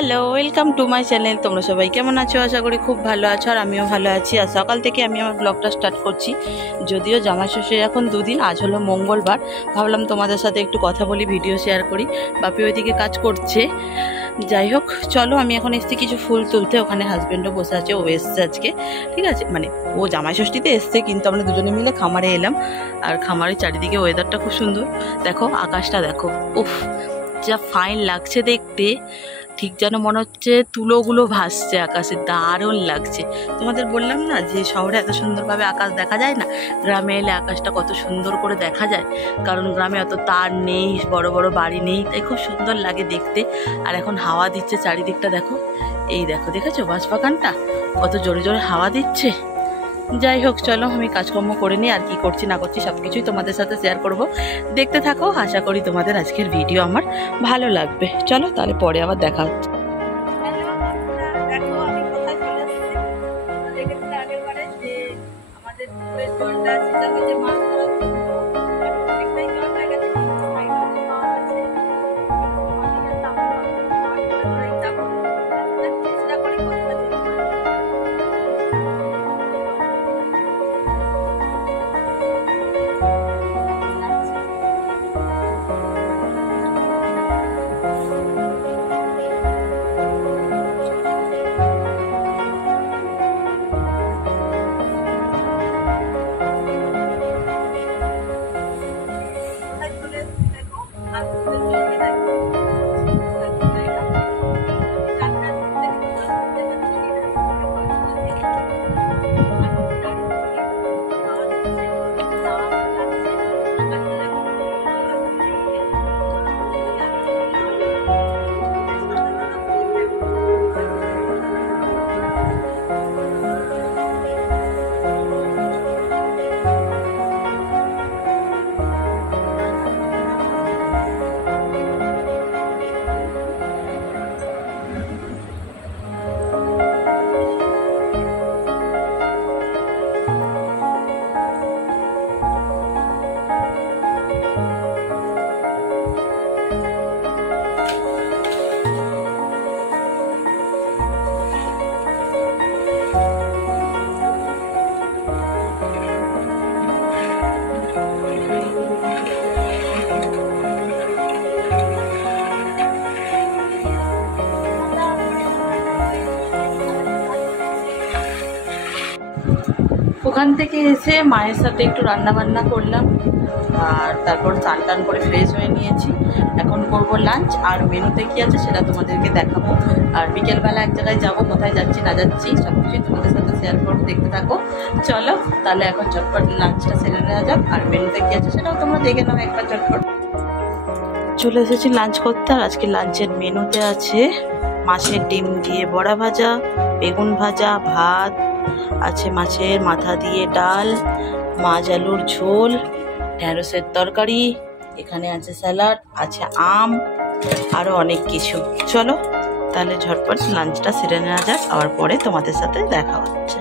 Hello, welcome to my channel. তোমরা সবাই কেমন আছো? আশা করি খুব ভালো আছো, আর আমিও ভালো আছি। আর সকাল থেকে আমি আমার ব্লগটা স্টার্ট করছি। যদিও জামাই ষষ্ঠীর এখন দুদিন, আজ হলো মঙ্গলবার। ভাবলাম তোমাদের সাথে একটু কথা বলি, ভিডিও শেয়ার করি। বাপি ওইদিকে কাজ করছে। যাই হোক, চলো, আমি এখন এসছি কিছু ফুল তুলতে। ওখানে হাজব্যান্ডও বসে আছে, ও এসছে আজকে, ঠিক আছে। মানে ও জামাই ষষ্ঠীতে এসছে, কিন্তু আমরা দুজনে মিলে খামারে এলাম। আর খামারের চারিদিকে ওয়েদারটা খুব সুন্দর। দেখো আকাশটা, দেখো, উফ, যা ফাইন লাগছে দেখতে। ঠিক যেন মনে হচ্ছে তুলোগুলো ভাসছে আকাশে, দারুণ লাগছে। তোমাদের বললাম না যে শহরে এত সুন্দরভাবে আকাশ দেখা যায় না, গ্রামে এলে আকাশটা কত সুন্দর করে দেখা যায়। কারণ গ্রামে অত তার নেই, বড় বড় বাড়ি নেই, তাই খুব সুন্দর লাগে দেখতে। আর এখন হাওয়া দিচ্ছে চারিদিকটা, দেখো, এই দেখো, দেখেছো বাঁশবাগানটা কত জোরে জোরে হাওয়া দিচ্ছে। যাই হোক, চলো আমি কাজকর্ম করে নিই, আর কি করছি না করছি সব কিছুই তোমাদের সাথে শেয়ার করব। দেখতে থাকো, আশা করি তোমাদের আজকের ভিডিও আমার ভালো লাগবে। চলো তাহলে পরে আবার দেখা হচ্ছে। ওখান থেকে এসে মায়ের সাথে একটু রান্না বান্না করলাম, আর তারপর চান টান করে ফ্রেশ হয়ে নিয়েছি। এখন করব লাঞ্চ, আর মেনুতে কী আছে সেটা তোমাদেরকে দেখাবো। আর বিকেলবেলা এক জায়গায় যাবো, কোথায় যাচ্ছি না যাচ্ছি সব কিছুই তোমাদের সাথে শেয়ার করবো, দেখতে থাকো। চলো তাহলে এখন চটপট লাঞ্চটা সেরে নেওয়া যাক, আর মেনুতে কী আছে সেটাও তোমরা দেখে নাও একবার চটপট। চলে এসেছি লাঞ্চ করতে, আর আজকে লাঞ্চের মেনুতে আছে মাছের ডিম দিয়ে বড়া ভাজা, বেগুন ভাজা, ভাত আছে, মাছের মাথা দিয়ে ডাল, মাছ আলুর ঝোল, ঢেঁড়সের তরকারি, এখানে আছে স্যালাড, আছে আম, আরও অনেক কিছু। চলো তাহলে ঝটপট লাঞ্চটা সেরে নেওয়া যাক, আবার পরে তোমাদের সাথে দেখা হচ্ছে।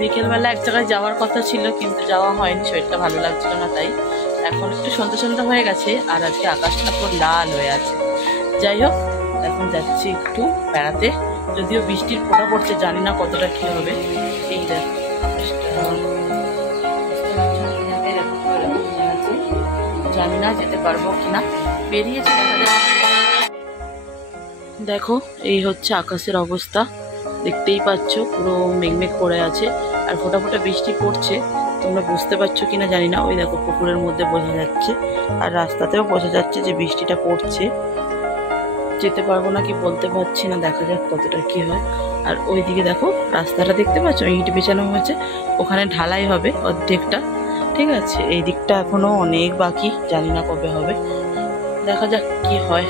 বিকেলবেলা এক জায়গায় যাওয়ার কথা ছিল, কিন্তু যাওয়া হয়নি, শরীরটা ভালো লাগছিল না, তাই এখন একটু সন্ধ্যা সন্ধ্যা হয়ে গেছে, আর আজকে আকাশটা পুরো লাল হয়ে আছে। যাই হোক, এখন যাচ্ছি একটু বেড়াতে, যদিও বৃষ্টির ফোঁটা পড়ছে, জানি না কতটা কী হবে। এই জানি না যেতে পারবো কিনা, বেরিয়েছি দেখা যাক। দেখো এই হচ্ছে আকাশের অবস্থা, দেখতেই পাচ্ছ পুরো মেঘমেঘ করে আছে, আর ফোঁটা ফোঁটা বৃষ্টি পড়ছে। তোমরা বুঝতে পারছো কিনা জানি না, ওই দেখো পুকুরের মধ্যে বোঝা যাচ্ছে, আর রাস্তাতেও বোঝা যাচ্ছে যে বৃষ্টিটা পড়ছে। যেতে পারবো না কি বলতে পারছি না, দেখা যাক কতটা কি হয়। আর ওইদিকে দেখো রাস্তাটা দেখতে পাচ্ছ, ইট বিছানো হয়েছে, ওখানে ঢালাই হবে অর্ধেকটা, ঠিক আছে। এই দিকটা এখনো অনেক বাকি, জানি না কবে হবে, দেখা যাক কি হয়।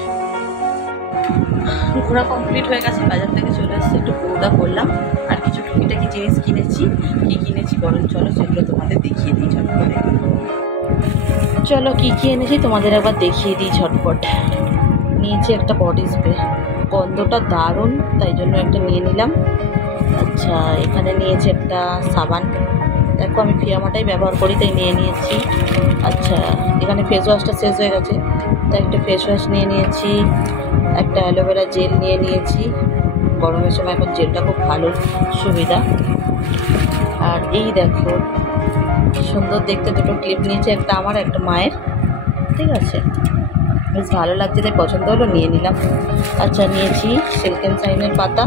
ঘোরা কমপ্লিট হয়ে গেছে, বাজার থেকে চলে এসেছি, একটু পৌঁদা করলাম, আর কিছু টুকিটাকি জিনিস কিনেছি। কি কিনেছি বরং চলো সেগুলো তোমাদের দেখিয়ে দিই ঝটপট। চলো কি কি এনেছি তোমাদের একবার দেখিয়ে দিই ঝটপট। নিয়েছি একটা বডি স্প্রে, গন্ধটা দারুণ, তাই জন্য একটা নিয়ে নিলাম। আচ্ছা, এখানে নিয়েছি একটা সাবান, দেখো আমি ফিয়ামাটাই ব্যবহার করি তাই নিয়ে নিয়েছি। আচ্ছা, এখানে ফেস ওয়াশটা শেষ হয়ে গেছে তাই একটা ফেস ওয়াশ নিয়ে নিয়েছি, একটা অ্যালোভেরা জেল নিয়ে নিয়েছি। গরমের সময় এখন জেলটা খুব ভালো সুবিধা। আর এই দেখো কি সুন্দর দেখতে দুটো ক্লিপ নিয়েছি, একটা আমার একটা মায়ের। ঠিক আছে, বেশ ভালো লাগছে তাই পছন্দ হলো নিয়ে নিলাম। আচ্ছা, নিয়েছি সিল্ক অ্যান্ড শাইনের পাতা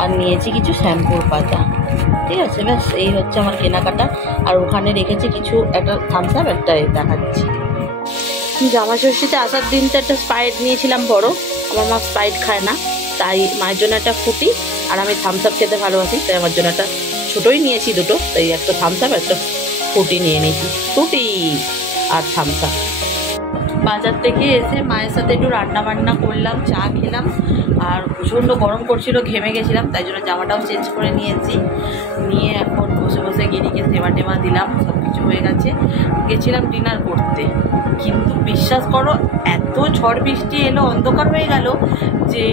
আর নিয়েছি কিছু শ্যাম্পুর পাতা। ঠিক আছে, ব্যাস এই হচ্ছে আমার কেনাকাটা। আর ওখানে রেখেছি কিছু, একটা থামস আপ, একটা দেখাচ্ছি। জামা ষষ্ঠীতে আসার দিনটা একটা স্প্রাইট নিয়েছিলাম বড়, আমার মা স্প্রাইট খায় না তাই মায়ের জন্য একটা ফুটি, আর আমি থামস আপ খেতে ভালোবাসি তাই আমার জন্য একটা ছোটোই নিয়েছি দুটো, তাই একটা থামস আপ একটা ফুটি নিয়ে নিয়েছি, ফুটি আর থামস আপ। বাজার থেকে এসে মায়ের সাথে একটু রান্না বান্না করলাম, চা খেলাম, আর প্রচণ্ড গরম করছিল, ঘেমে গেছিলাম, তাই জন্য জামাটাও চেঞ্জ করে নিয়েছি। নিয়ে এখন বসে বসে গিরিকে সেবা টেবা দিলাম, সব কিছু হয়ে গেছে। গেছিলাম ডিনার করতে, কিন্তু বিশ্বাস করো এত ঝড় বৃষ্টি এলো, অন্ধকার হয়ে গেল যে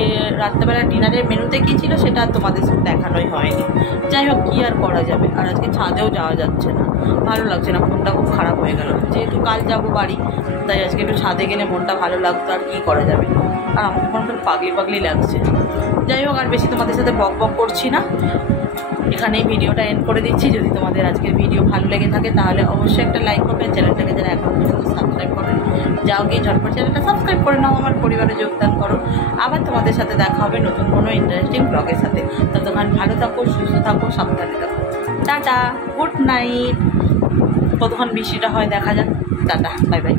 রাত্রেবেলা ডিনারের মেনুতে কী ছিল সেটা তোমাদের সাথে দেখানোই হয়নি। যাই হোক, কী আর করা যাবে, আর আজকে ছাদেও যাওয়া যাচ্ছে না, ভালো লাগছে না, মনটা খুব খারাপ হয়ে গেল। যেহেতু কাল যাবো বাড়ি, তাই আজকে একটু ছাদে গেলে মনটা ভালো লাগতো, আর কী করা যাবে। আর আমার এখন পাগলি পাগলি লাগছে। যাই হোক, আর বেশি তোমাদের সাথে বক বক করছি না, এখানেই ভিডিওটা এন্ড করে দিচ্ছি। যদি তোমাদের আজকের ভিডিও ভালো লেগে থাকে তাহলে অবশ্যই একটা লাইক করবে, চ্যানেলটাকে যারা এখন পর্যন্ত সাবস্ক্রাইব করেন যাও গিয়ে ঝটপট চ্যানেলটা সাবস্ক্রাইব করে নাও, আমার পরিবারে যোগদান করো। আবার তোমাদের সাথে দেখা হবে নতুন কোনো ইন্টারেস্টিং ব্লগের সাথে। ততক্ষণ ভালো থাকো, সুস্থ থাকো, সাবধানে থাকো। Tata, good night. কতক্ষণ বৃষ্টিটা হয় দেখা যাক। Tata, bye bye.